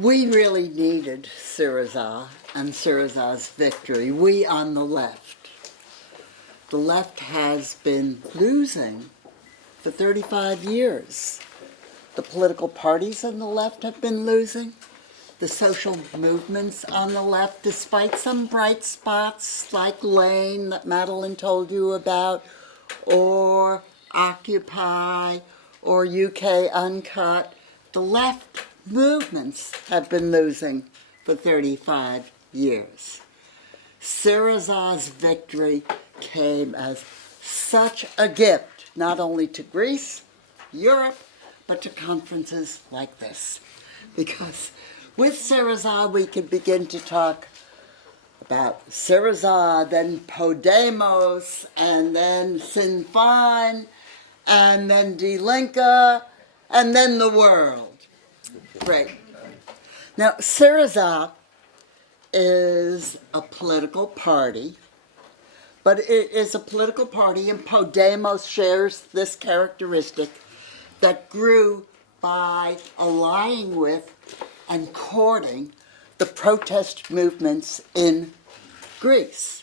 We really needed Syriza and Syriza's victory. We on the left. The left has been losing for 35 years. The political parties on the left have been losing. The social movements on the left, despite some bright spots like Lane that Madeline told you about, or Occupy, or UK Uncut, the left movements have been losing for 35 years. Syriza's victory came as such a gift, not only to Greece, Europe, but to conferences like this. Because with Syriza, we could begin to talk about Syriza, then Podemos, and then Sinn Féin, and then Die Linke, and then the world. Great. Now, Syriza is a political party, but it is a political party, and Podemos shares this characteristic, that grew by allying with and courting the protest movements in Greece.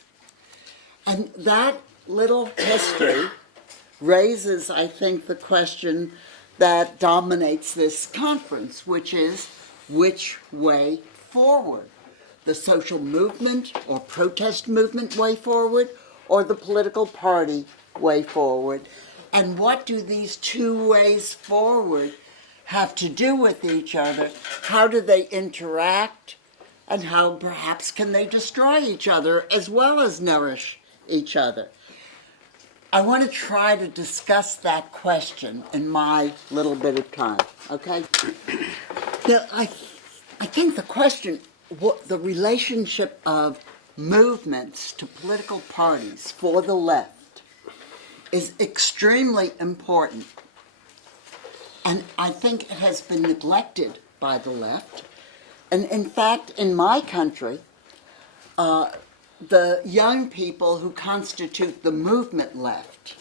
And that little history raises, I think, the question that dominates this conference, which is, which way forward? The social movement or protest movement way forward, or the political party way forward? And what do these two ways forward have to do with each other? How do they interact? And how perhaps can they destroy each other as well as nourish each other? I want to try to discuss that question in my little bit of time, okay? Now, I think the question, the relationship of movements to political parties for the left is extremely important. And I think it has been neglected by the left. And in fact, in my country, the young people who constitute the movement left,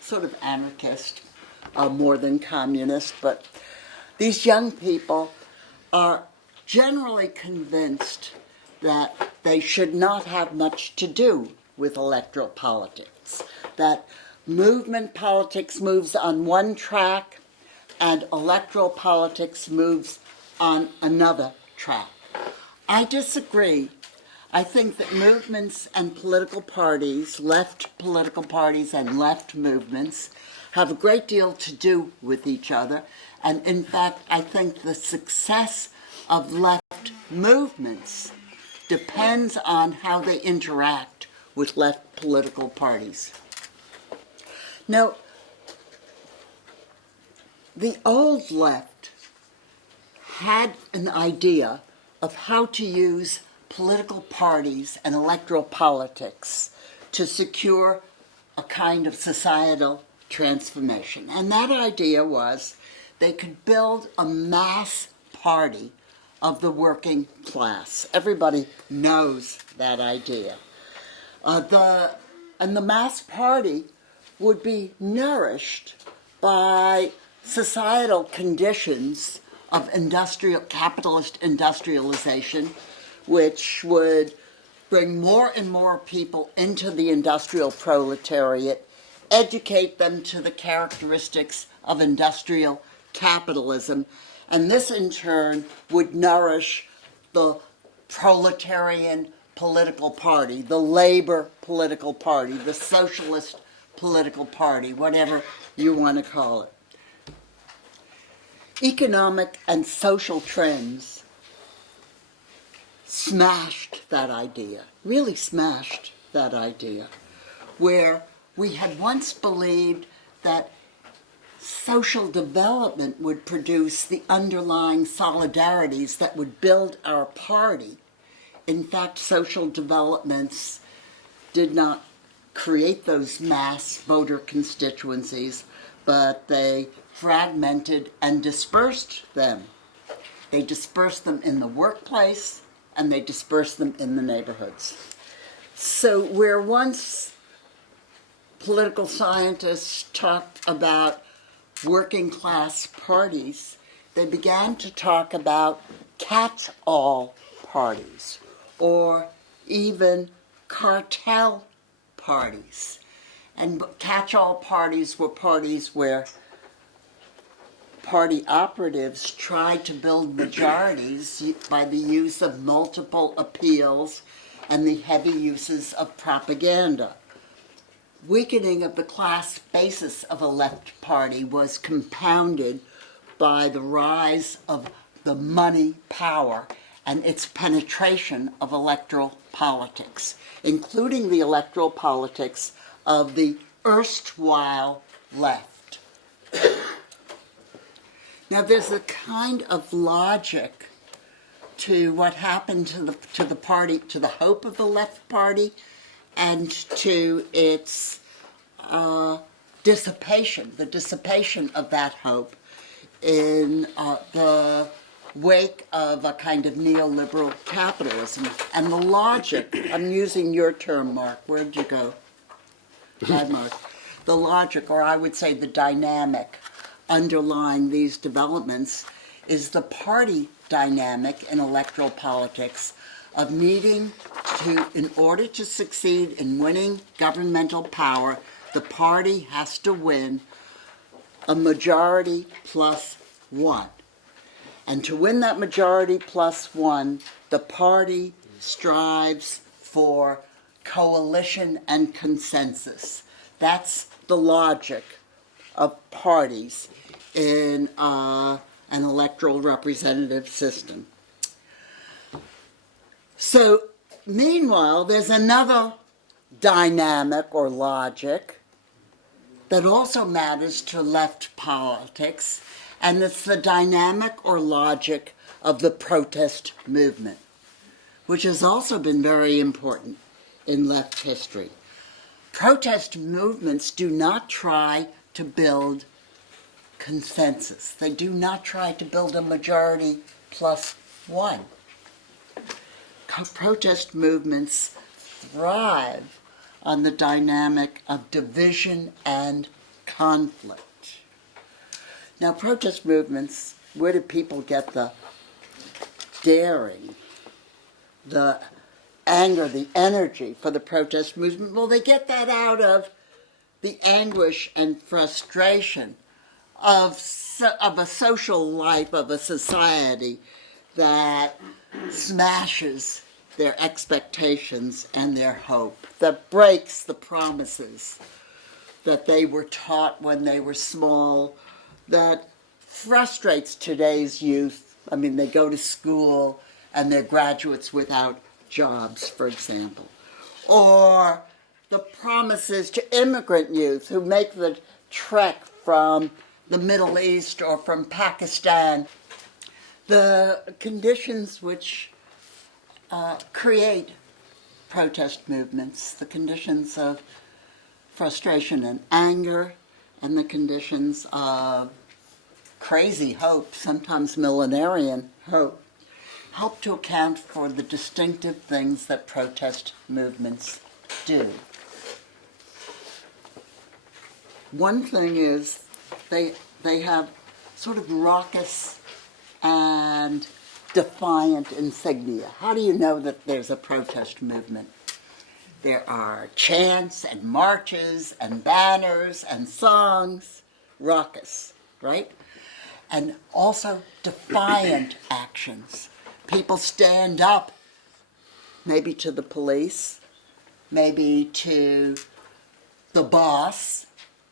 sort of anarchist, more than communist, but these young people are generally convinced that they should not have much to do with electoral politics, that movement politics moves on one track and electoral politics moves on another track. I disagree. I think that movements and political parties, left political parties and left movements, have a great deal to do with each other. And in fact, I think the success of left movements depends on how they interact with left political parties. Now, the old left had an idea of how to use political parties and electoral politics to secure a kind of societal transformation. And that idea was they could build a mass party of the working class. Everybody knows that idea. And the mass party would be nourished by societal conditions of capitalist industrialization, which would bring more and more people into the industrial proletariat, educate them to the characteristics of industrial capitalism, and this in turn would nourish the proletarian political party, the labor political party, the socialist political party, whatever you want to call it. Economic and social trends smashed that idea, really smashed that idea, where we had once believed that social development would produce the underlying solidarities that would build our party. In fact, social developments did not create those mass voter constituencies, but they fragmented and dispersed them. They dispersed them in the workplace, and they dispersed them in the neighborhoods. So where once political scientists talked about working class parties, they began to talk about catch-all parties, or even cartel parties. And catch-all parties were parties where party operatives tried to build majorities by the use of multiple appeals and the heavy uses of propaganda. Weakening of the class basis of a left party was compounded by the rise of the money power and its penetration of electoral politics, including the electoral politics of the erstwhile left. Now, there's a kind of logic to what happened to the party, to the hope of the left party, and to its dissipation, the dissipation of that hope in the wake of a kind of neoliberal capitalism. And the logic, I'm using your term, Mark. Where'd you go? Hi, Mark. The logic, or I would say the dynamic, underlying these developments is the party dynamic in electoral politics of needing to, in order to succeed in winning governmental power, the party has to win a majority plus one. And to win that majority plus one, the party strives for coalition and consensus. That's the logic of parties in an electoral representative system. So, meanwhile, there's another dynamic or logic that also matters to left politics, and it's the dynamic or logic of the protest movement, which has also been very important in left history. Protest movements do not try to build consensus. They do not try to build a majority plus one. Protest movements thrive on the dynamic of division and conflict. Now, protest movements, where do people get the daring, the anger, the energy for the protest movement? Well, they get that out of the anguish and frustration of a social life, of a society that smashes their expectations and their hope, that breaks the promises that they were taught when they were small, that frustrates today's youth. I mean, they go to school and they're graduates without jobs, for example. Or the promises to immigrant youth who make the trek from the Middle East or from Pakistan. The conditions which create protest movements, the conditions of frustration and anger, and the conditions of crazy hope, sometimes millenarian hope, help to account for the distinctive things that protest movements do. One thing is they have sort of raucous and defiant insignia. How do you know that there's a protest movement? There are chants and marches and banners and songs, raucous, right? And also defiant actions. People stand up, maybe to the police, maybe to the boss,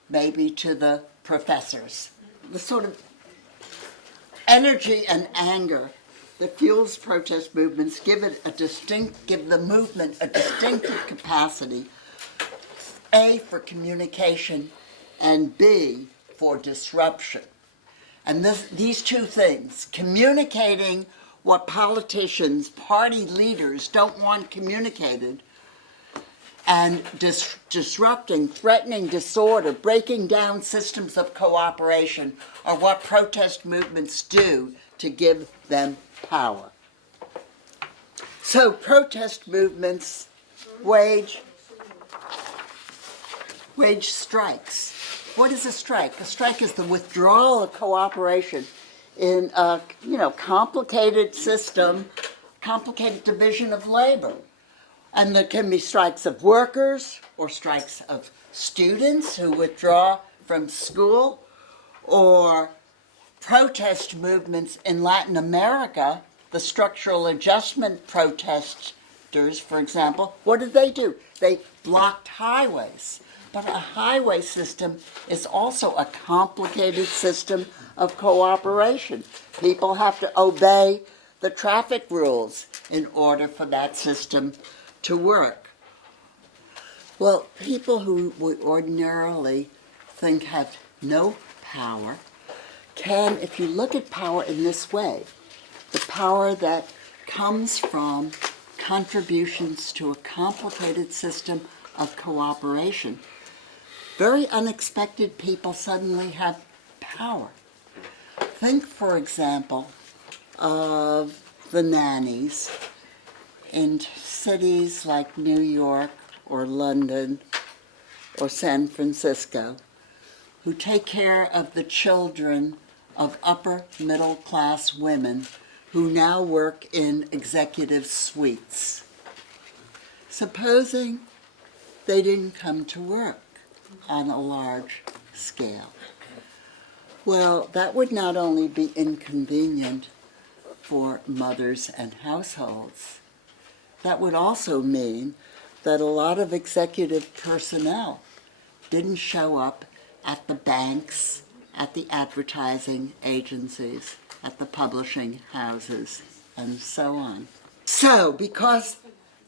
maybe to the professors. The sort of energy and anger that fuels protest movements give the movement a distinctive capacity, A, for communication, and B, for disruption. And these two things, communicating what politicians, party leaders don't want communicated, and disrupting, threatening disorder, breaking down systems of cooperation, are what protest movements do to give them power. So protest movements wage strikes. What is a strike? A strike is the withdrawal of cooperation in a complicated system, complicated division of labor. And there can be strikes of workers or strikes of students who withdraw from school, or protest movements in Latin America, the structural adjustment protesters, for example. What did they do? They blocked highways. But a highway system is also a complicated system of cooperation. People have to obey the traffic rules in order for that system to work. Well, people who would ordinarily think have no power can, if you look at power in this way, the power that comes from contributions to a complicated system of cooperation, very unexpected people suddenly have power. Think, for example, of the nannies in cities like New York or London or San Francisco, who take care of the children of upper middle class women who now work in executive suites. Supposing they didn't come to work on a large scale. Well, that would not only be inconvenient for mothers and households, that would also mean that a lot of executive personnel didn't show up at the banks, at the advertising agencies, at the publishing houses, and so on. So, because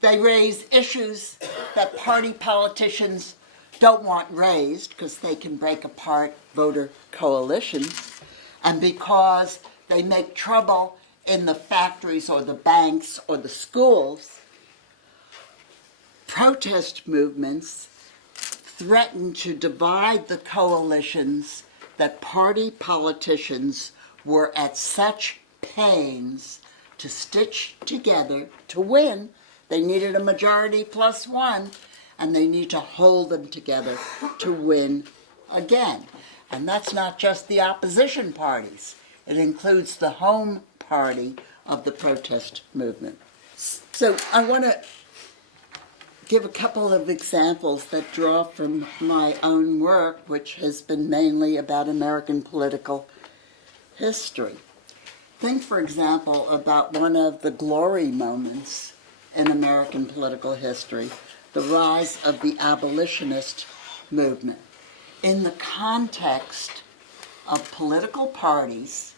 they raise issues that party politicians don't want raised, because they can break apart voter coalitions, and because they make trouble in the factories or the banks or the schools, protest movements threaten to divide the coalitions that party politicians were at such pains to stitch together to win. They needed a majority plus one, and they need to hold them together to win again. And that's not just the opposition parties. It includes the home party of the protest movement. So I want to give a couple of examples that draw from my own work, which has been mainly about American political history. Think, for example, about one of the glory moments in American political history, the rise of the abolitionist movement. In the context of political parties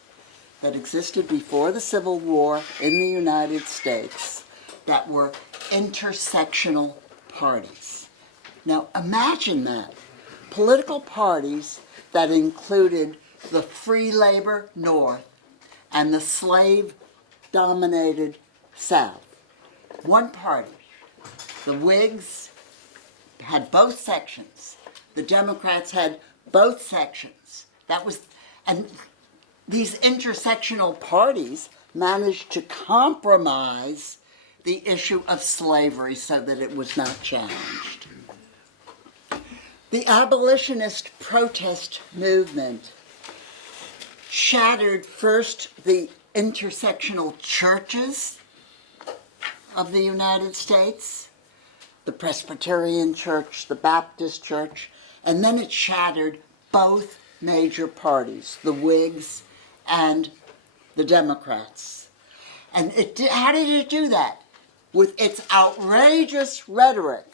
that existed before the Civil War in the United States that were intersectional parties. Now imagine that. Political parties that included the free labor North and the slave-dominated South. One party. The Whigs had both sections. The Democrats had both sections. And these intersectional parties managed to compromise the issue of slavery so that it was not challenged. The abolitionist protest movement shattered first the intersectional churches of the United States, the Presbyterian Church, the Baptist Church, and then it shattered both major parties, the Whigs and the Democrats. And how did it do that? With its outrageous rhetoric,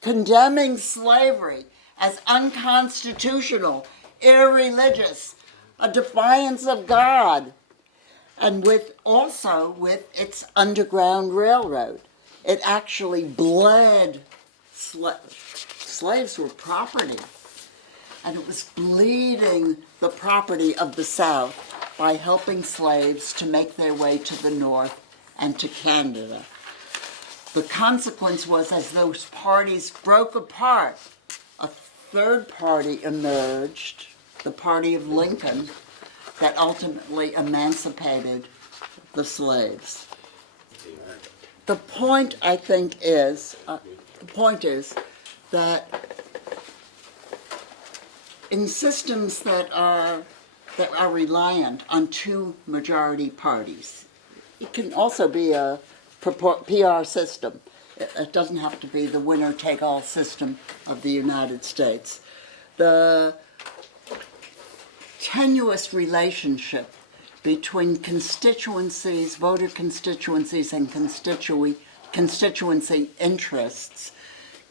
condemning slavery as unconstitutional, irreligious, a defiance of God, and also with its Underground Railroad. It actually bled slaves were property, and it was bleeding the property of the South by helping slaves to make their way to the North and to Canada. The consequence was, as those parties broke apart, a third party emerged, the party of Lincoln, that ultimately emancipated the slaves. The point, I think, is that in systems that are that are reliant on two majority parties. It can also be a PR system. It doesn't have to be the winner-take-all system of the United States. The tenuous relationship between constituencies, voter constituencies, and constituency interests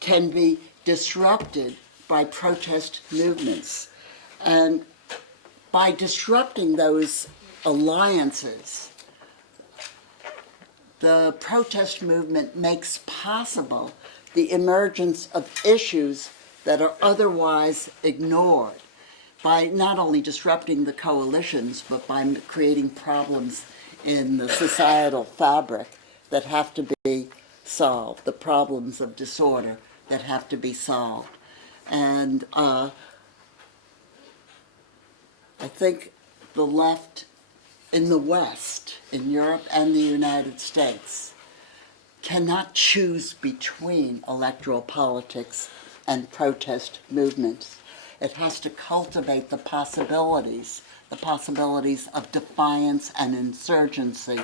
can be disrupted by protest movements. And by disrupting those alliances, the protest movement makes possible the emergence of issues that are otherwise ignored, by not only disrupting the coalitions, but by creating problems in the societal fabric that have to be solved, the problems of disorder that have to be solved. And I think the left in the West, in Europe and the United States, cannot choose between electoral politics and protest movements. It has to cultivate the possibilities of defiance and insurgency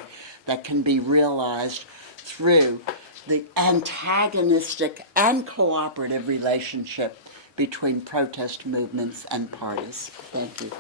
that can be realized through the antagonistic and cooperative relationship between protest movements and parties. Thank you.